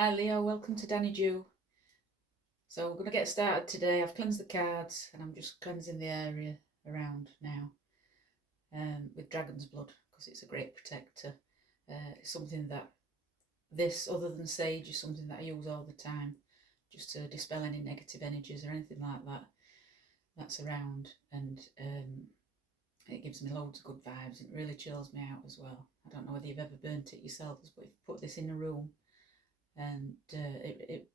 Hi Leo, welcome to Danny Dew. So we're going to get started today. I've cleansed the cards and I'm just cleansing the area around now with dragon's blood because it's a great protector. It's something that other than sage, is something that I use all the time just to dispel any negative energies or anything like that that's around, and it gives me loads of good vibes. It really chills me out as well. I don't know whether you've ever burnt it yourselves, but if you put this in a room, and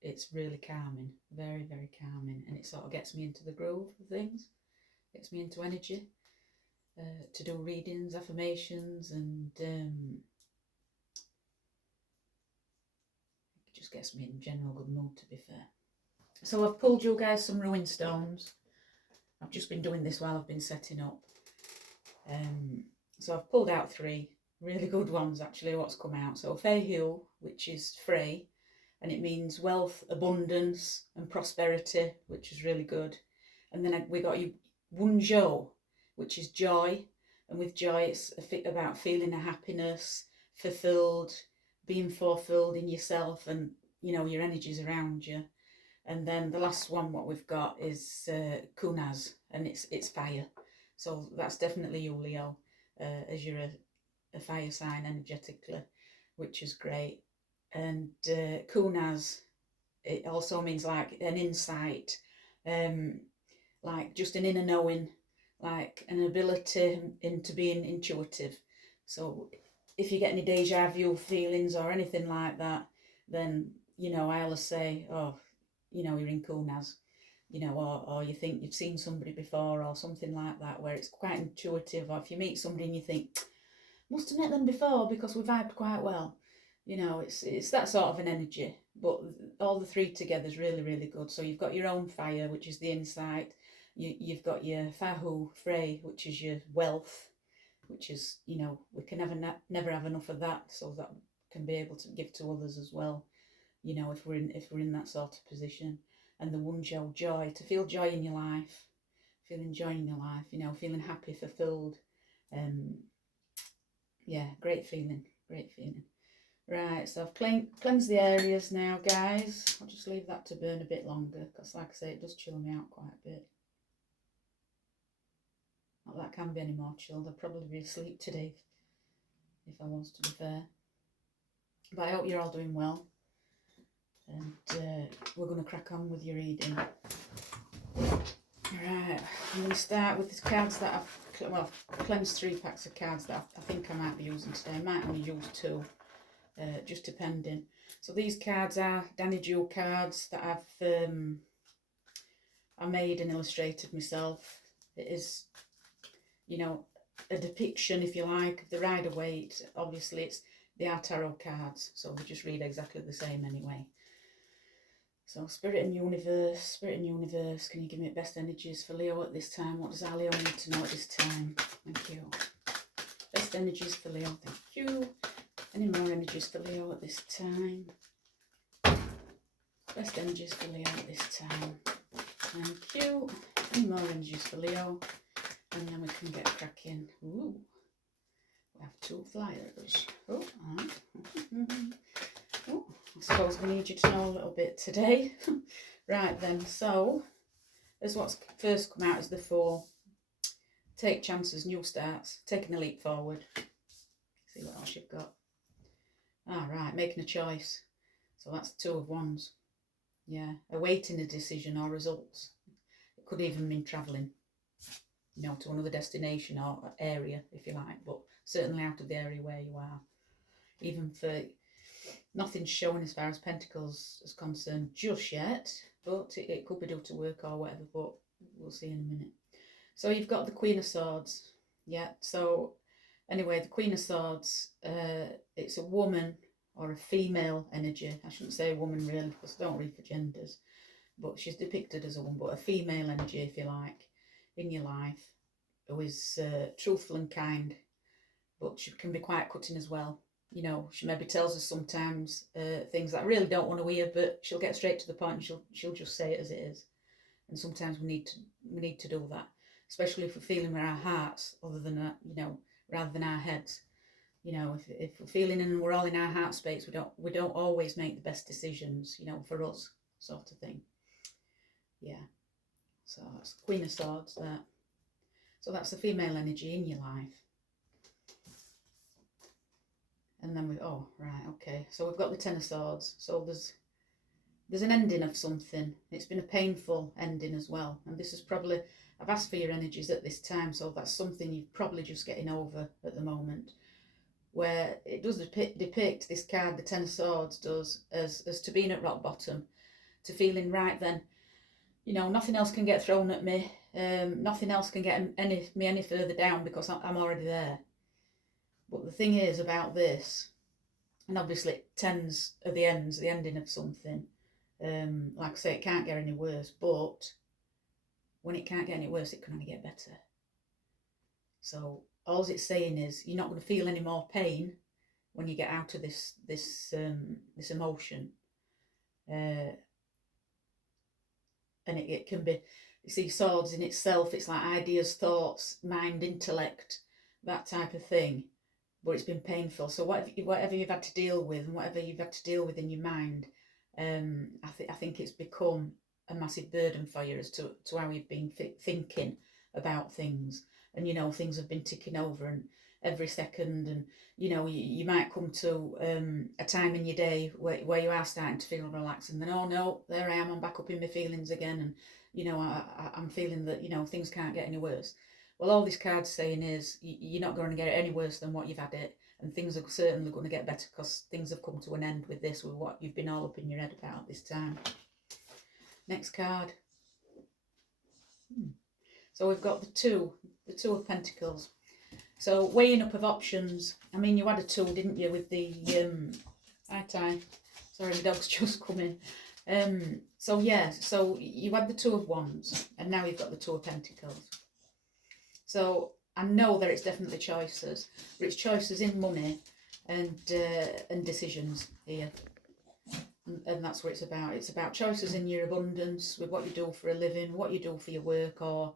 it's really calming, very, very calming, and it sort of gets me into the groove of things, gets me into energy to do readings, affirmations, and it just gets me in general good mood, to be fair. So I've pulled you guys some ruin stones. I've just been doing this while I've been setting up. So I've pulled out 3 really good ones actually, what's come out. So Feihu, which is free, and it means wealth, abundance and prosperity, which is really good. And then we got you Wunzhou, which is joy, and with joy it's about feeling a happiness, fulfilled, being fulfilled in yourself and your energies around you. And then the last one what we've got is Kunaz, and it's fire. So that's definitely you, Leo, as you're a fire sign energetically, which is great. And Kunaz, it also means like an insight, like just an inner knowing, like an ability into being intuitive. So if you get any deja vu feelings or anything like that, then I always say, oh, you're in Kunaz, or you think you've seen somebody before or something like that, where it's quite intuitive. Or if you meet somebody and you think, must have met them before because we vibed quite well. It's that sort of an energy. But all the 3 together is really, really good. So you've got your own fire, which is the insight. You've got your Fahu, Frey, which is your wealth, which is, we can never have enough of that, so that can be able to give to others as well. If we're in that sort of position. And the Wunzhou, joy, to feel joy in your life, feeling joy in your life. Feeling happy, fulfilled. Yeah, great feeling, great feeling. Right, so I've cleansed the areas now, guys. I'll just leave that to burn a bit longer because, like I say, it does chill me out quite a bit. Not that I can be any more chilled. I'd probably be asleep today if I was, to be fair. But I hope you're all doing well. And we're going to crack on with your reading. Right, I'm going to start with the cards that I've cleansed 3 packs of cards that I think I might be using today. I might only use 2. Just depending. So these cards are Danny Dew cards that I made and illustrated myself. It is, a depiction, if you like, of the Rider-Waite. Obviously, they are tarot cards, so they just read exactly the same anyway. So Spirit and Universe, can you give me best energies for Leo at this time? What does our Leo need to know at this time? Thank you. Best energies for Leo, thank you. Any more energies for Leo at this time? Best energies for Leo at this time. Thank you. Any more energies for Leo? And then we can get cracking. Ooh. We have 2 flyers. Oh, oh, I suppose we need you to know a little bit today. Right then, so as what's first come out is the 4. Take chances, new starts, taking a leap forward. See what else you've got. Right, making a choice. So that's 2 of Wands. Yeah, awaiting a decision or results. It could even mean travelling, to another destination or area, if you like, but certainly out of the area where you are. Even for nothing's showing as far as Pentacles is concerned just yet, but it could be due to work or whatever, but we'll see in a minute. So you've got the Queen of Swords. Yeah, so anyway, the Queen of Swords, it's a woman or a female energy. I shouldn't say woman really, because I don't read for genders, but she's depicted as a woman, but a female energy, if you like, in your life, who is truthful and kind, but she can be quite cutting as well. She maybe tells us sometimes things that I really don't want to hear, but she'll get straight to the point and she'll just say it as it is. And sometimes we need to do that, especially if we're feeling with our hearts, other than rather than our heads. You know, if we're feeling and we're all in our heart space, we don't always make the best decisions, you know, for us, sort of thing. Yeah. So that's Queen of Swords there. So that's the female energy in your life. And then oh, right, okay. So we've got the Ten of Swords. So there's an ending of something. It's been a painful ending as well. And this is probably, I've asked for your energies at this time, so that's something you're probably just getting over at the moment. Where it does depict this card, the Ten of Swords does, as to being at rock bottom, to feeling right then, you know, nothing else can get thrown at me, nothing else can get me any further down because I'm already there. But the thing is about this, and obviously tens are the ends, the ending of something. Like I say, it can't get any worse, but when it can't get any worse, it can only get better. So all it's saying is you're not going to feel any more pain when you get out of this emotion, and it can be, you see, swords in itself, it's like ideas, thoughts, mind, intellect, that type of thing, but it's been painful. So whatever you've had to deal with, and whatever you've had to deal with in your mind, I think it's become a massive burden for you as to how you've been thinking about things. And, you know, things have been ticking over and every second, and, you know, you might come to a time in your day where you are starting to feel relaxed, and then, oh no, there I am, I'm back up in my feelings again, and, you know, I'm feeling that, you know, things can't get any worse. Well, all this card's saying is you're not going to get it any worse than what you've had it, and things are certainly going to get better because things have come to an end with this, with what you've been all up in your head about this time. Next card. So we've got the Two of Pentacles. So weighing up of options. I mean, you had a two, didn't you, with the hi Ty. Sorry, the dog's just come in. So yeah, so you had the Two of Wands, and now you've got the Two of Pentacles. So I know that it's definitely choices, but it's choices in money and decisions here. And that's what it's about. It's about choices in your abundance, with what you do for a living, what you do for your work, or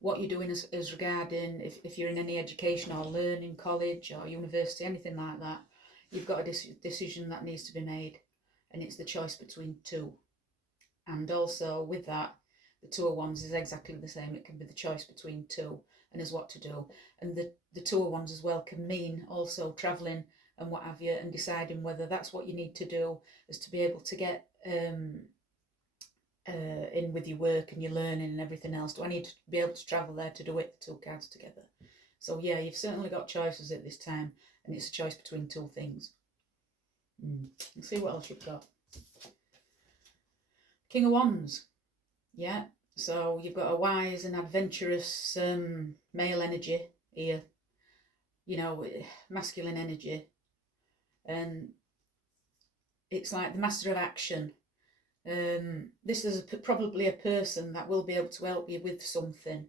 what you're doing as regarding if you're in any education or learning, college or university, anything like that. You've got a decision that needs to be made, and it's the choice between two. And also with that, the Two of Wands is exactly the same. It can be the choice between two and is what to do. And the Two of Wands as well can mean also travelling and what have you, and deciding whether that's what you need to do, is to be able to get in with your work and your learning and everything else. Do I need to be able to travel there to do it? The two cards together. So yeah, you've certainly got choices at this time, and it's a choice between two things. Let's see what else you've got. King of Wands. Yeah, so you've got a wise and adventurous male energy here, you know, masculine energy, and it's like the master of action. This is probably a person that will be able to help you with something.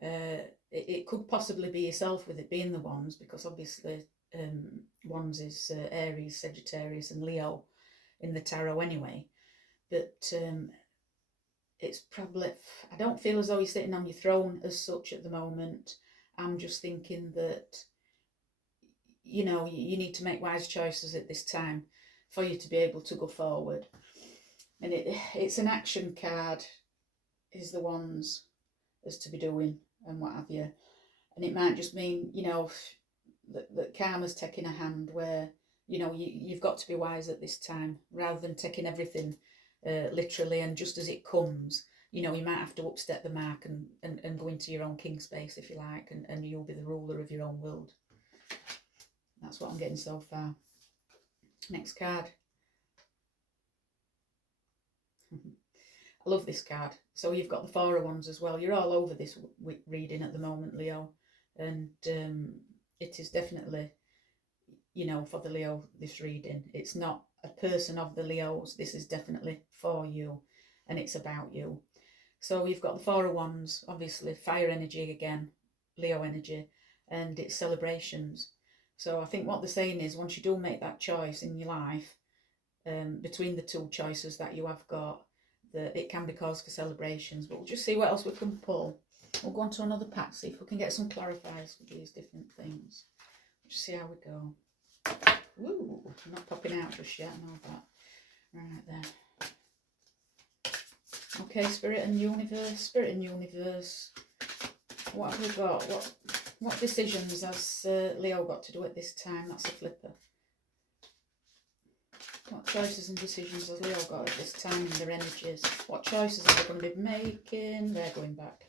It could possibly be yourself, with it being the Wands, because obviously Wands is Aries, Sagittarius and Leo in the tarot anyway. But it's probably, I don't feel as though you're sitting on your throne as such at the moment. I'm just thinking that, you know, you need to make wise choices at this time for you to be able to go forward. And it's an action card, is the Wands, as to be doing and what have you. And it might just mean, you know, that karma's taking a hand, where, you know, you've got to be wise at this time, rather than taking everything literally and just as it comes. You know, you might have to upstep the mark and go into your own king space, if you like, and you'll be the ruler of your own world. That's what I'm getting so far. Next card. I love this card. So you've got the Four of Wands as well. You're all over this reading at the moment, Leo. And it is definitely, you know, for the Leo, this reading. It's not a person of the Leos. This is definitely for you, and it's about you. So you've got the Four of Wands, obviously, fire energy again, Leo energy, and it's celebrations. So I think what they're saying is, once you do make that choice in your life, between the two choices that you have got, that it can be cause for celebrations. But we'll just see what else we can pull. We'll go on to another pack, see if we can get some clarifiers with these different things. Just see how we go. Ooh, I'm not popping out just yet, I know that. Right there. Okay, Spirit and Universe. Spirit and Universe. What have we got? What decisions has Leo got to do at this time? That's a flipper. What choices and decisions has Leo got at this time in their energies? What choices are they going to be making? They're going back.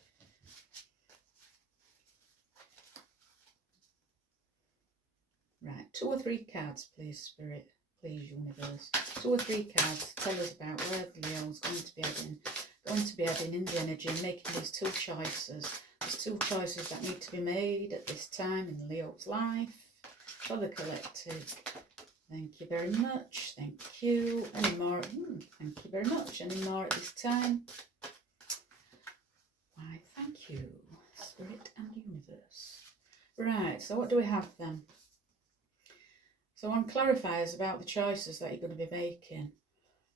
Right, 2 or 3 cards, please, Spirit. Please, Universe. 2 or 3 cards to tell us about where Leo's going to be heading in the energy and making these 2 choices. There's 2 choices that need to be made at this time in Leo's life for the collective. Thank you very much. Thank you. Any more? Thank you very much. Any more at this time? Why, thank you, Spirit and Universe. Right, so what do we have then? So on clarifiers about the choices that you're going to be making,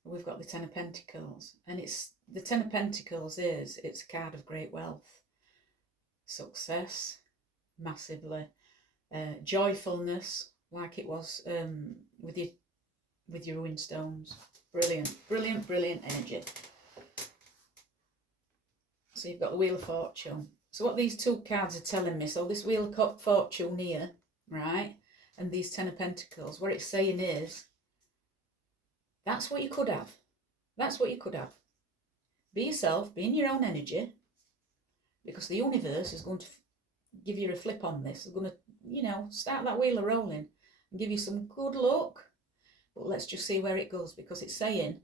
we've got the 10 of Pentacles. And it's the 10 of Pentacles it's a card of great wealth, success, massively, joyfulness, like it was with your ruined stones. Brilliant, brilliant, brilliant energy. So you've got the Wheel of Fortune. So what these 2 cards are telling me, so this Wheel of Fortune here, right, and these 10 of Pentacles, what it's saying is, that's what you could have. That's what you could have. Be yourself, be in your own energy, because the universe is going to give you a flip on this. It's going to, you know, start that wheel rolling and give you some good luck. But let's just see where it goes, because it's saying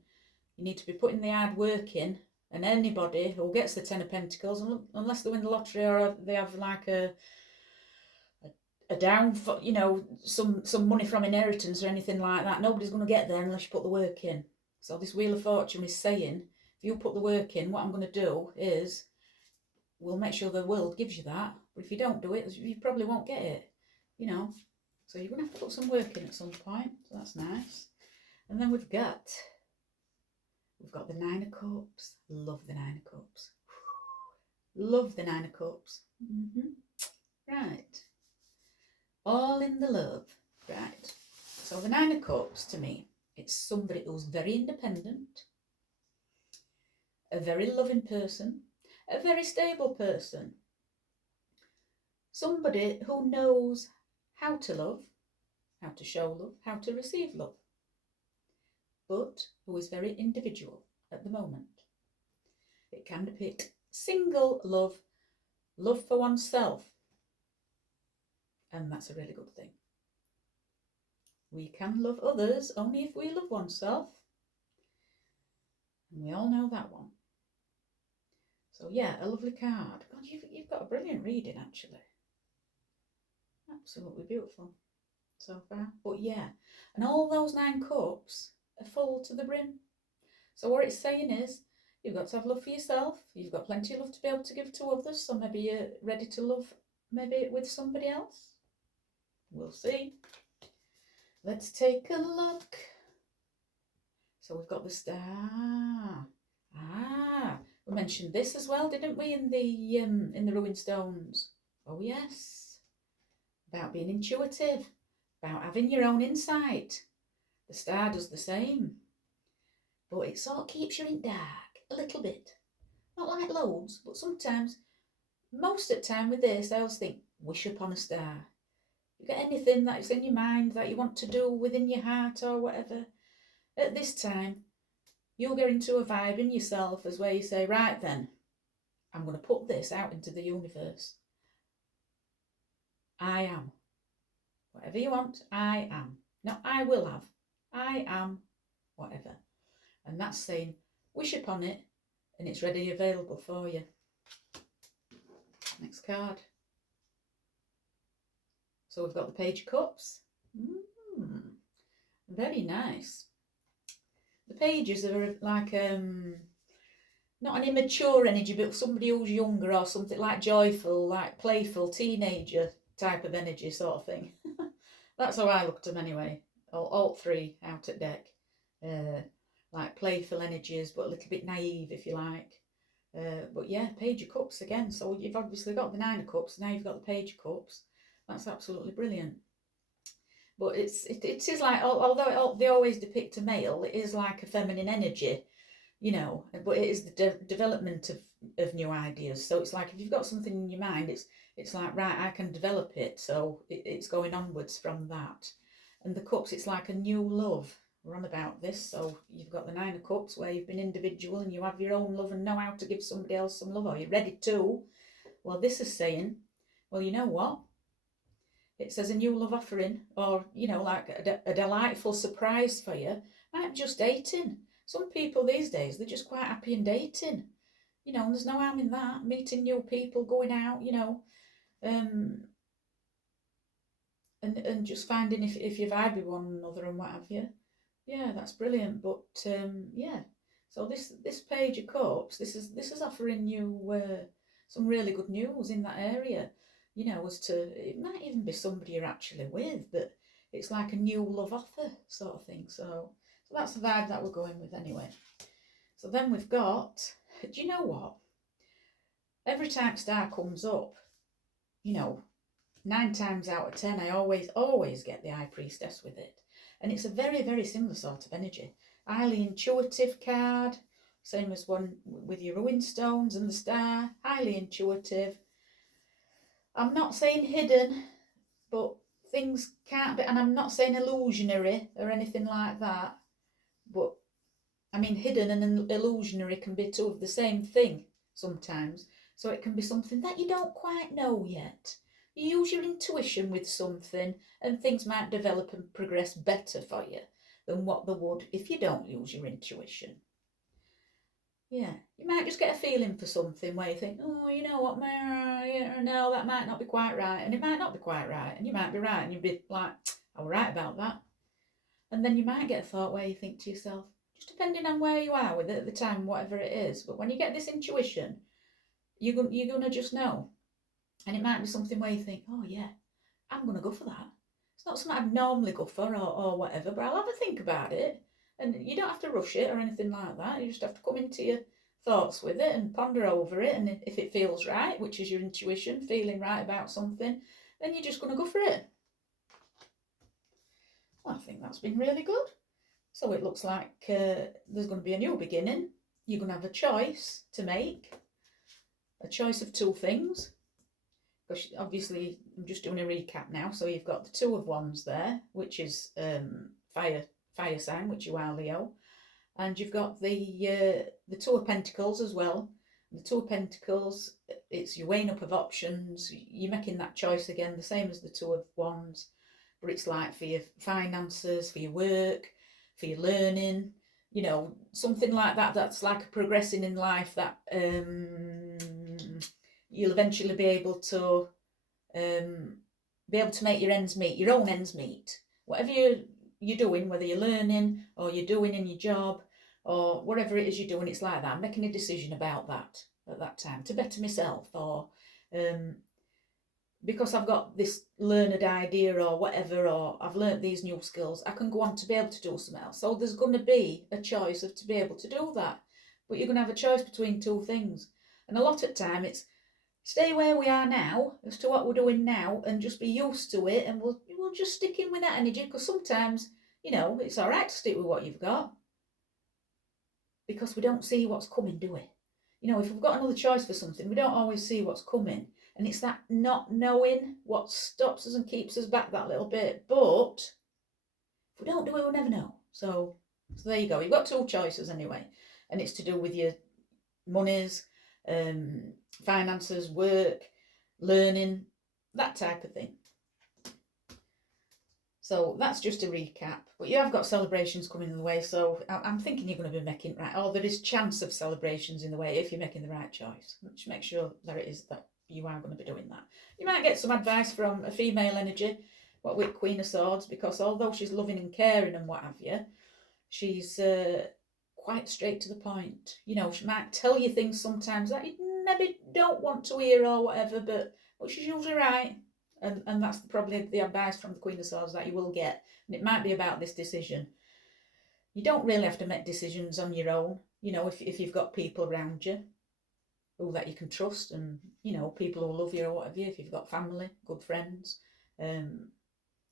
you need to be putting the hard work in, and anybody who gets the 10 of Pentacles, unless they win the lottery or they have like a down, you know, some money from inheritance or anything like that, nobody's going to get there unless you put the work in. So this Wheel of Fortune is saying, if you put the work in, what I'm going to do is, we'll make sure the world gives you that, but if you don't do it, you probably won't get it, you know. So you're going to have to put some work in at some point, so that's nice. And then we've got the 9 of Cups. Love the 9 of Cups. Love the 9 of Cups. Right. All in the love. Right. So the 9 of Cups, to me, it's somebody who's very independent, a very loving person, a very stable person, somebody who knows how to love, how to show love, how to receive love, but who is very individual at the moment. It can depict single love, love for oneself, and that's a really good thing. We can love others only if we love oneself, and we all know that one. So yeah, a lovely card. God, you've got a brilliant reading, actually. Absolutely beautiful so far. But yeah, and all those 9 cups are full to the brim. So what it's saying is, you've got to have love for yourself. You've got plenty of love to be able to give to others. So maybe you're ready to love, maybe with somebody else. We'll see. Let's take a look. So we've got the Star. We mentioned this as well, didn't we, in the Ruined Stones? Oh yes. About being intuitive, about having your own insight. The Star does the same. But it sort of keeps you in dark a little bit. Not like loads, but sometimes, most of the time with this, I always think, wish upon a star. You get anything that is in your mind that you want to do within your heart or whatever, at this time, you'll get into a vibe in yourself as where you say, right then, I'm going to put this out into the universe. I am. Whatever you want, I am. Not I will have. I am whatever. And that's saying, wish upon it, and it's ready, available for you. Next card. So we've got the Page of Cups. Very nice. The pages are like, not an immature energy, but somebody who's younger or something, like joyful, like playful, teenager type of energy sort of thing. That's how I looked at them anyway. All 3 out at deck. Like playful energies, but a little bit naive, if you like. But yeah, Page of Cups again. So you've obviously got the 9 of Cups, now you've got the Page of Cups. That's absolutely brilliant. But it is like, although they always depict a male, it is like a feminine energy, you know. But it is the development of new ideas. So it's like if you've got something in your mind, it's like, right, I can develop it. So it's going onwards from that. And the cups, it's like a new love. We're on about this. So you've got the Nine of Cups where you've been individual and you have your own love and know how to give somebody else some love. Are you ready to? Well, this is saying, well, you know what? It says a new love offering, or, you know, like a delightful surprise for you. Might be just dating. Some people these days, they're just quite happy in dating. You know, and there's no harm in that. Meeting new people, going out, you know, and just finding if you vibe with one another and what have you. Yeah, that's brilliant. But yeah, so this Page of Cups, this is offering you some really good news in that area. You know, as to, it might even be somebody you're actually with, but it's like a new love offer sort of thing. So that's the vibe that we're going with anyway. So then we've got, do you know what? Every time Star comes up, you know, 9 times out of 10, I always get the High Priestess with it. And it's a very, very similar sort of energy. Highly intuitive card, same as one with your ruin stones and the Star, highly intuitive. I'm not saying hidden, but things can't be, and I'm not saying illusionary or anything like that, but I mean, hidden and illusionary can be two of the same thing sometimes. So it can be something that you don't quite know yet. You use your intuition with something and things might develop and progress better for you than what they would if you don't use your intuition. Yeah, you might just get a feeling for something where you think, oh, you know what, no, that might not be quite right, and it might not be quite right, and you might be right, and you'd be like, I was right about that. And then you might get a thought where you think to yourself, just depending on where you are with it at the time, whatever it is, but when you get this intuition, you're going to just know. And it might be something where you think, oh yeah, I'm going to go for that. It's not something I'd normally go for or whatever, but I'll have a think about it. And you don't have to rush it or anything like that. You just have to come into your thoughts with it and ponder over it. And if it feels right, which is your intuition, feeling right about something, then you're just going to go for it. Well, I think that's been really good. So it looks like there's going to be a new beginning. You're going to have a choice to make. A choice of 2 things. Because obviously, I'm just doing a recap now. So you've got the 2 of Wands there, which is fire sign, which you are, Leo, and you've got the 2 of Pentacles as well. The 2 of Pentacles, it's your weighing up of options. You're making that choice again, the same as the 2 of Wands, but it's like for your finances, for your work, for your learning, you know, something like that. That's like a progressing in life that you'll eventually be able to make your ends meet, your own ends meet. Whatever you're doing, whether you're learning or you're doing in your job or whatever it is you're doing, it's like that. I'm making a decision about that at that time to better myself, or because I've got this learned idea or whatever, or I've learnt these new skills, I can go on to be able to do something else. So there's going to be a choice of to be able to do that. But you're going to have a choice between 2 things. And a lot of time it's stay where we are now as to what we're doing now and just be used to it, and we'll just stick in with that energy, because sometimes, you know, it's all right to stick with what you've got because we don't see what's coming, do we? You know, if we've got another choice for something, we don't always see what's coming, and it's that not knowing what stops us and keeps us back that little bit. But if we don't do it, we'll never know. So there you go. You've got 2 choices anyway, and it's to do with your monies, finances, work, learning, that type of thing. So that's just a recap. But you have got celebrations coming in the way, so I'm thinking you're going to be making right. Or there is chance of celebrations in the way if you're making the right choice. Just make sure that it is that you are going to be doing that. You might get some advice from a female energy, what with Queen of Swords, because although she's loving and caring and what have you, she's quite straight to the point. You know, she might tell you things sometimes that you maybe don't want to hear or whatever, but she's usually right. And that's probably the advice from the Queen of Swords that you will get. And it might be about this decision. You don't really have to make decisions on your own. You know, if you've got people around you who that you can trust, and, you know, people who love you or whatever, if you've got family, good friends,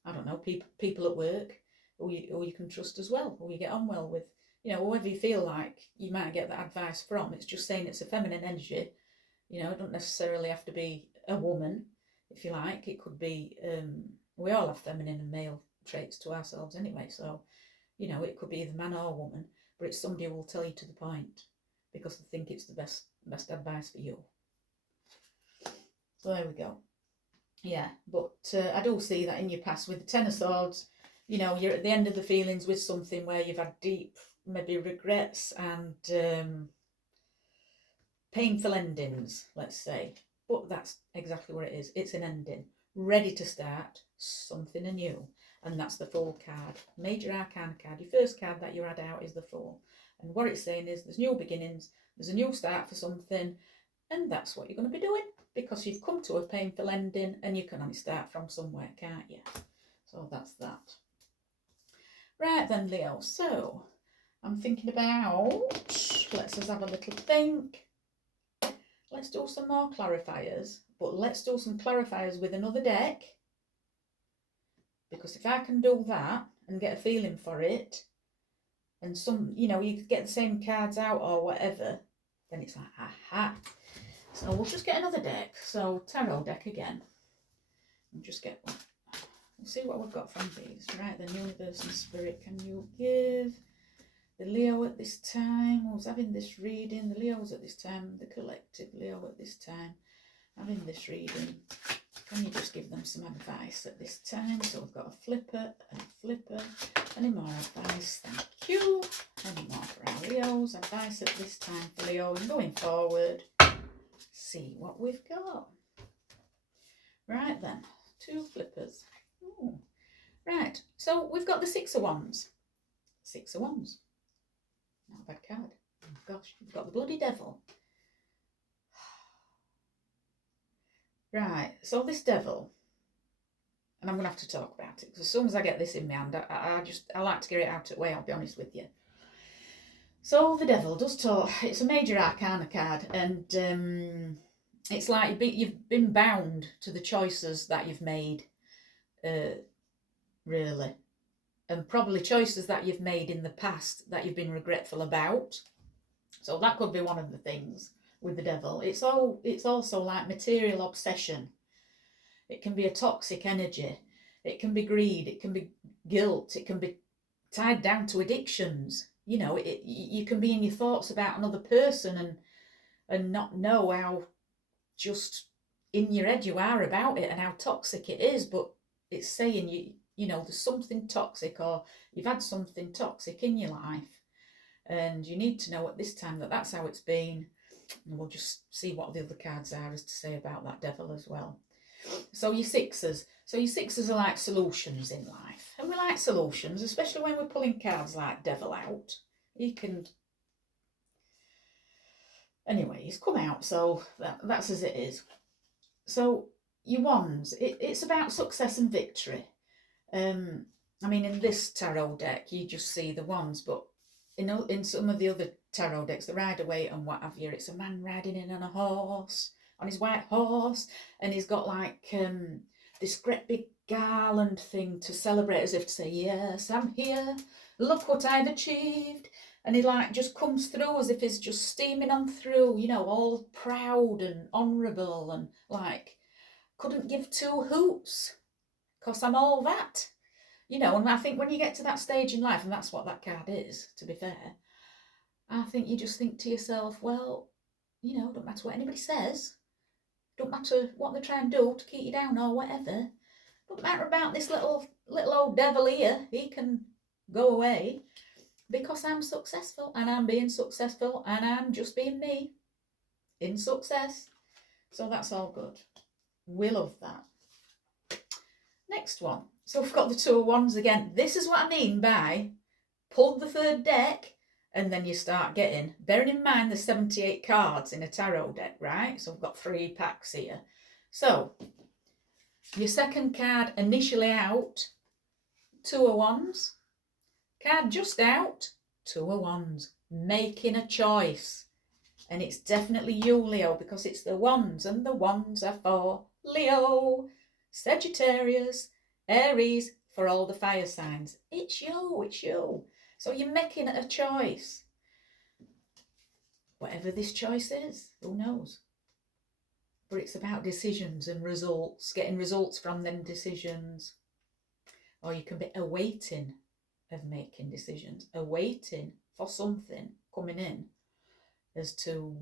I don't know, people at work who you can trust as well, who you get on well with. You know, whoever you feel like you might get that advice from. It's just saying it's a feminine energy. You know, it doesn't necessarily have to be a woman, if you like. It could be, we all have feminine and male traits to ourselves anyway. So, you know, it could be either man or woman, but it's somebody who will tell you to the point because they think it's the best advice for you. So there we go. Yeah, but I do see that in your past with the Ten of Swords, you know, you're at the end of the feelings with something where you've had deep, maybe regrets and painful endings, let's say. But that's exactly what it is. It's an ending, ready to start something anew. And that's the Fool card, Major Arcana card. Your first card that you had out is the Fool. And what it's saying is there's new beginnings, there's a new start for something, and that's what you're going to be doing because you've come to a painful ending and you can only start from somewhere, can't you? So that's that. Right then, Leo. So I'm thinking about, let's just have a little think. Let's do some more clarifiers, but let's do some clarifiers with another deck. Because if I can do that and get a feeling for it, and some, you know, you get the same cards out or whatever, then it's like, aha. So we'll just get another deck. So tarot deck again. And just get one. We'll see what we've got from these. Right, then Universe and Spirit, can you give the Leo at this time who's having this reading, the Leos at this time, the collective Leo at this time, having this reading, can you just give them some advice at this time? So we've got a flipper and a flipper. Any more advice? Thank you. Any more for our Leos? Advice at this time for Leo and going forward. See what we've got. Right then, 2 flippers. Ooh. Right, so we've got the 6 of Wands. 6 of Wands. Not a bad card. Oh gosh, we've got the bloody devil. Right, so this devil, and I'm going to have to talk about it because as soon as I get this in my hand, I like to get it out of the way, I'll be honest with you. So the devil does talk. It's a major arcana card, and it's like you've been bound to the choices that you've made, really. And probably choices that you've made in the past that you've been regretful about. So that could be one of the things with the devil. It's also like material obsession. It can be a toxic energy. It can be greed. It can be guilt. It can be tied down to addictions. You know, you can be in your thoughts about another person and not know how just in your head you are about it and how toxic it is. But it's saying you know, there's something toxic or you've had something toxic in your life and you need to know at this time that that's how it's been. And we'll just see what the other cards are as to say about that devil as well. So your 6s. So your 6s are like solutions in life. And we like solutions, especially when we're pulling cards like devil out. You can... Anyway, he's come out, so that's as it is. So your Wands, it's about success and victory. I mean, in this tarot deck, you just see the Wands, but in some of the other tarot decks, the Rider-Waite and what have you, it's a man riding in on a horse, on his white horse, and he's got like this great big garland thing to celebrate, as if to say, yes, I'm here, look what I've achieved. And he like just comes through as if he's just steaming on through, you know, all proud and honourable and like couldn't give 2 hoots because I'm all that. You know, and I think when you get to that stage in life, and that's what that card is, to be fair, I think you just think to yourself, well, you know, don't matter what anybody says, don't matter what they try and do to keep you down or whatever, don't matter about this little old devil here, he can go away because I'm successful and I'm being successful and I'm just being me in success. So that's all good. We love that. Next one. So we've got the 2 of Wands again. This is what I mean by pull the 3rd deck and then you start getting, bearing in mind there's 78 cards in a tarot deck, right? So we've got 3 packs here. So your 2nd card initially out, 2 of Wands. Card just out, 2 of Wands. Making a choice. And it's definitely you, Leo, because it's the Wands, and the Wands are for Leo, Sagittarius, Aries, for all the fire signs. It's you, it's you. So you're making a choice. Whatever this choice is, who knows? But it's about decisions and results, getting results from them decisions. Or you can be awaiting of making decisions, awaiting for something coming in as to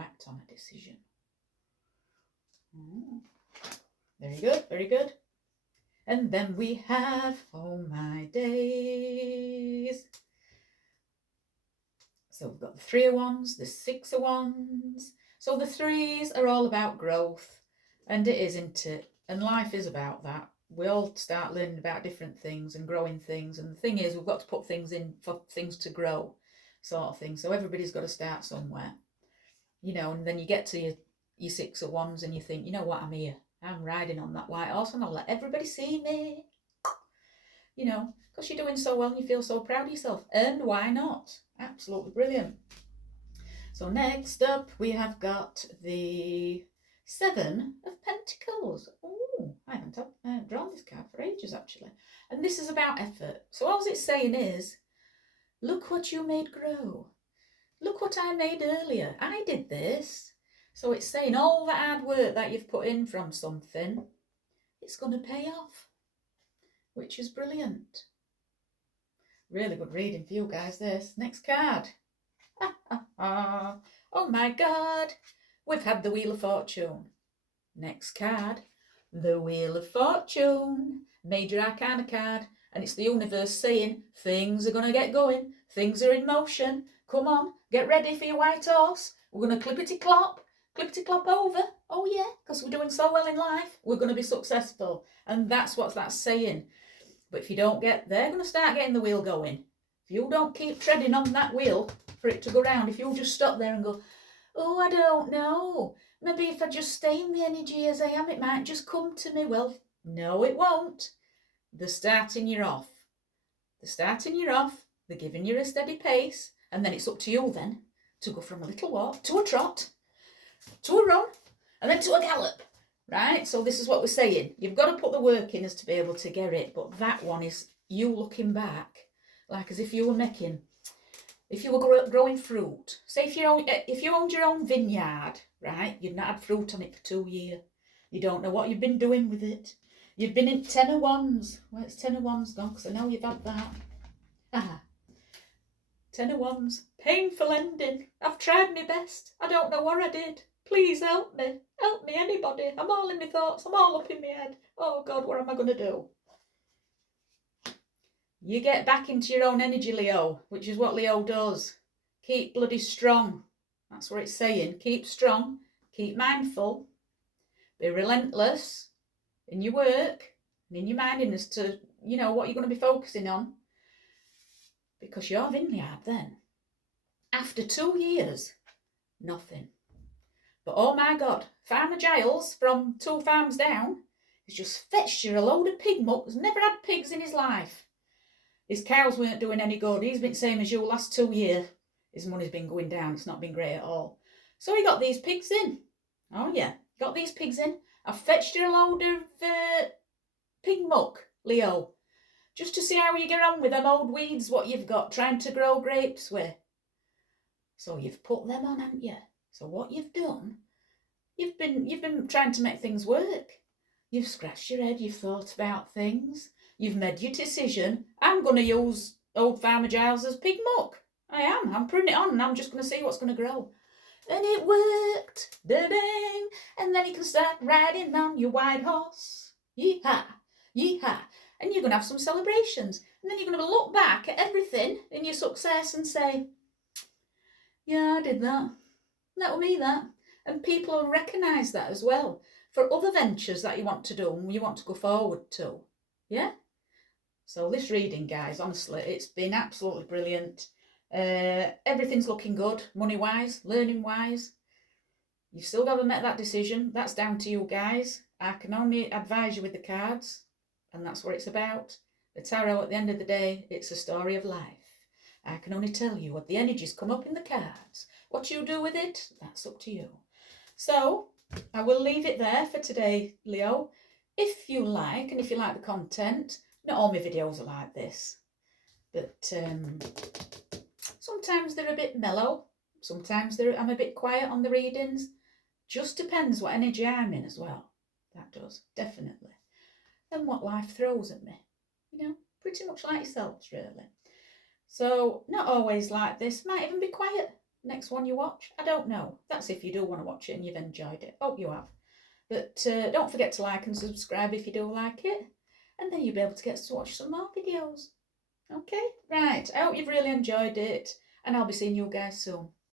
act on a decision. Very good, very good. And then we have Oh My Days. So we've got the 3 of Wands, the 6 of Wands. So the 3s are all about growth, and it is, isn't it? And life is about that. We all start learning about different things and growing things, and the thing is, we've got to put things in for things to grow, sort of thing. So everybody's got to start somewhere, you know. And then you get to your 6 of Wands and you think, you know what, I'm here. I'm riding on that white horse and I'll let everybody see me. You know, because you're doing so well and you feel so proud of yourself. And why not? Absolutely brilliant. So next up we have got the 7 of Pentacles. Oh, I haven't drawn this card for ages actually. And this is about effort. So all it's saying is, look what you made grow. Look what I made earlier. I did this. So it's saying all the hard work that you've put in from something, it's going to pay off, which is brilliant. Really good reading for you guys, this. Next card. Oh my God. We've had the Wheel of Fortune. Next card. The Wheel of Fortune. Major Arcana card. And it's the universe saying things are going to get going. Things are in motion. Come on, get ready for your white horse. We're going to clippity-clop over. Oh yeah, because we're doing so well in life. We're going to be successful. And that's what that's saying. But if you don't get, they're going to start getting the wheel going. If you don't keep treading on that wheel for it to go round, if you just stop there and go, oh, I don't know. Maybe if I just stay in the energy as I am, it might just come to me. Well, no, it won't. They're starting you off. They're giving you a steady pace. And then it's up to you then to go from a little walk to a trot, to a run, and then to a gallop. Right? So this is what we're saying. You've got to put the work in as to be able to get it. But that one is you looking back, like as if you were growing fruit. Say if you owned your own vineyard, right? You'd not had fruit on it for 2 years. You don't know what you've been doing with it. You've been in 10 of Wands. Where's 10 of Wands gone? Because I know you've had that. 10 of Wands. Painful ending. I've tried my best. I don't know what I did. Please help me. Help me, anybody. I'm all in my thoughts. I'm all up in my head. Oh God, what am I going to do? You get back into your own energy, Leo, which is what Leo does. Keep bloody strong. That's what it's saying. Keep strong. Keep mindful. Be relentless in your work and in your minding as to, you know, what you're going to be focusing on. Because your vineyard then, after 2 years, nothing. But oh my God, Farmer Giles from 2 farms down has just fetched you a load of pig muck. He's never had pigs in his life. His cows weren't doing any good. He's been same as you last 2 years. His money's been going down. It's not been great at all. So he got these pigs in. Oh yeah, got these pigs in. I've fetched you a load of pig muck, Leo, just to see how you get on with them old weeds what you've got trying to grow grapes with. So you've put them on, haven't you? So what you've done, you've been trying to make things work. You've scratched your head, you've thought about things, you've made your decision. I'm going to use old Farmer Giles as pig muck. I am. I'm putting it on and I'm just going to see what's going to grow. And it worked. Da-ding. And then you can start riding on your white horse. Yee-haw, yee-haw. And you're going to have some celebrations. And then you're going to look back at everything in your success and say, yeah, I did that. That was me, that. And people will recognise that as well for other ventures that you want to do and you want to go forward to. Yeah? So this reading, guys, honestly, it's been absolutely brilliant. Everything's looking good, money-wise, learning-wise. You've still got to make that decision. That's down to you guys. I can only advise you with the cards, and that's what it's about. The tarot, at the end of the day, it's a story of life. I can only tell you what the energies come up in the cards. What you do with it, that's up to you. So, I will leave it there for today, Leo. if you like, and if you like the content, not all my videos are like this, but sometimes they're a bit mellow, sometimes I'm a bit quiet on the readings. Just depends what energy I'm in as well. That does, definitely. And what life throws at me. You know, pretty much like yourselves, really. So, not always like this. Might even be quiet. Next one you watch, I don't know. That's if you do want to watch it and you've enjoyed it. Hope you have. But don't forget to like and subscribe if you do like it. And then you'll be able to get to watch some more videos. Okay? Right. I hope you've really enjoyed it. And I'll be seeing you guys soon.